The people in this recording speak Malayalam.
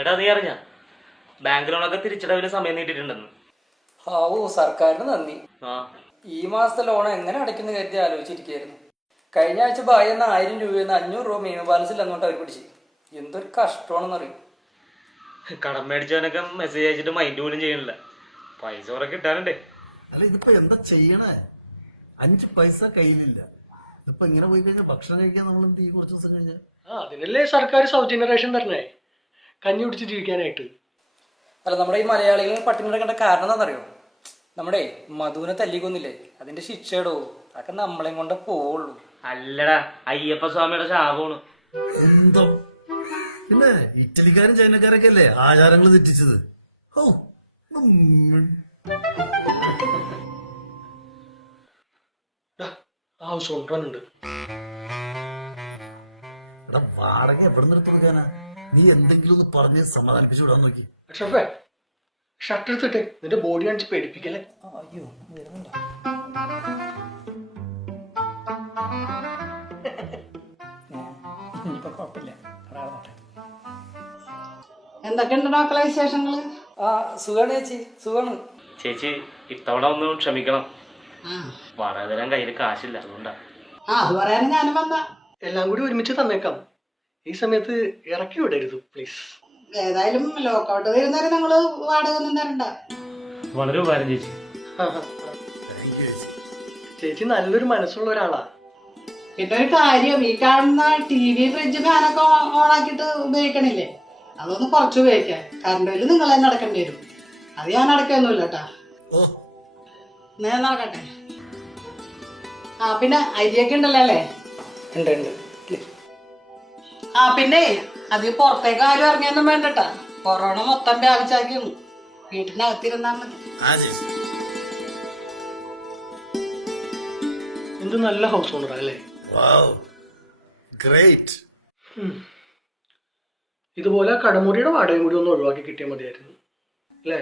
എടാ നീ അറിഞ്ഞ ബാങ്ക് ലോണൊക്കെ തിരിച്ചടവിന് സമയം നീട്ടിട്ടുണ്ടെന്ന്. ഹാവൂ, സർക്കാരിന് നന്ദി. ആ ഈ മാസത്തെ ലോൺ എങ്ങനെ അടയ്ക്കുന്ന കരുതി ആലോചിച്ചിരിക്കുകയായിരുന്നു. കഴിഞ്ഞ ആഴ്ച ബായി എന്ന 1000 രൂപയെന്ന് 500 രൂപ മിനിമം ബാലൻസിൽ അങ്ങോട്ട് അവർ പിടിച്ച്. എന്തൊരു കഷ്ടമാണെന്ന് അറിയും. കടം മേടിച്ചവനൊക്കെ മെസ്സേജ് അയച്ചിട്ട് മൈൻഡ് പോലും ചെയ്യണില്ല. പൈസ കുറെ കിട്ടാനുണ്ടേ. അല്ല, ഇതിപ്പോ എന്താ ചെയ്യണേ? 5 പൈസ കയ്യിലില്ല. ഇതിപ്പോ ഇങ്ങനെ പോയി കഴിഞ്ഞാൽ ഭക്ഷണം കഴിക്കാൻ നമ്മൾ തീ കുറച്ച് ദിവസം കഴിഞ്ഞാൽ. അതിനല്ലേ സർക്കാർ സൗജന്യ റേഷൻ തരണേ, കഞ്ഞി കുടിച്ച് ജീവിക്കാനായിട്ട്. അല്ല, നമ്മുടെ ഈ മലയാളികൾ പട്ടിണി കിടക്കേണ്ട കാരണം എന്താണെന്നറിയോ? നമ്മുടെ മധുവിനെ തല്ലിക്കൊന്നില്ലേ, അതിന്റെ ശിക്ഷയിടോ. അതൊക്കെ നമ്മളെയും കൊണ്ട് പോവുള്ളൂ. അല്ലടാ, അയ്യപ്പ സ്വാമിയുടെ ശാപമാണ്. എന്തോ പിന്നെ ഇറ്റലിക്കാരും ചൈനക്കാരൊക്കെ അല്ലേ ആചാരങ്ങൾ തെറ്റിച്ചത്. ഓ ഹൗസ് ഓണറുണ്ട്. എടാ, വാടക എവിടെ നിർത്തി വെക്കാനാ? നീ എന്തെങ്കിലും ഒന്ന് പറഞ്ഞ് സമാധാനിപ്പിച്ചു വിടാൻ നോക്കി. ഷർട്ട് എടുത്തിട്ട് നിന്റെ ബോഡി കാണിച്ച് പേടിപ്പിക്കല്ലേ. അയ്യോ, വരുന്നുണ്ടോ? ഇനിയിപ്പോ കുഴപ്പമില്ല. എന്തൊക്കെയുണ്ട് മക്കളെ വിശേഷങ്ങള്? ആ, സുഖാണ് ചേച്ചി, സുഖാണ്. ചേച്ചി ഇത്തവണ ഒന്ന് ക്ഷമിക്കണം. വാടക തരാൻ കയ്യിൽ കാശില്ല, അതുകൊണ്ടാ. അത് പറയാനും ഞാനും വന്ന. എല്ലാം കൂടി ഒരുമിച്ച് തന്നേക്കാം. ഈ സമയത്ത് ഇറക്കി വിടരുത് പ്ലീസ്. ഏതായാലും ലോക്കൗട്ട് വരുന്നവരെ നിങ്ങള് വാടക ഒന്നും തരണ്ട. വളരെ ഉപകാരം ചേച്ചി. ചേച്ചി നല്ലൊരു മനസ്സുള്ള ഒരാളാ. പിന്നെ ഒരു കാര്യം, ഈ കാണുന്ന TV, ഫ്രിഡ്ജ്, ഫാനൊക്കെ ഓണാക്കിയിട്ട് ഉപയോഗിക്കണില്ലേ, അതൊന്ന് കുറച്ച് ഉപയോഗിക്കാം. കറണ്ട് ബില്ല് നിങ്ങൾ തന്നെ അടക്കേണ്ടി വരും. അത് ഞാൻ അടക്കൊന്നുമില്ല കേട്ടാ. ഞാൻ നടക്കട്ടെ. ആ, പിന്നെ അരിയൊക്കെ ഉണ്ടല്ലോ അല്ലേ? ഉണ്ട് ഉണ്ട്. ആ, പിന്നെ അത് പുറത്തേക്ക് ആരും ഇറങ്ങിയൊന്നും വേണ്ടട്ടാ. കൊറോണ മൊത്തം വ്യാപിച്ചാക്കും. വീട്ടിനകത്തിരുന്നാ മതി. എന്ത് നല്ല ഹൗസ് ഓണറാ അല്ലേ? ഇതുപോലെ കടമുറിയുടെ വാടകയും കൂടി ഒന്ന് ഒഴിവാക്കി കിട്ടിയാൽ മതിയായിരുന്നു അല്ലേ?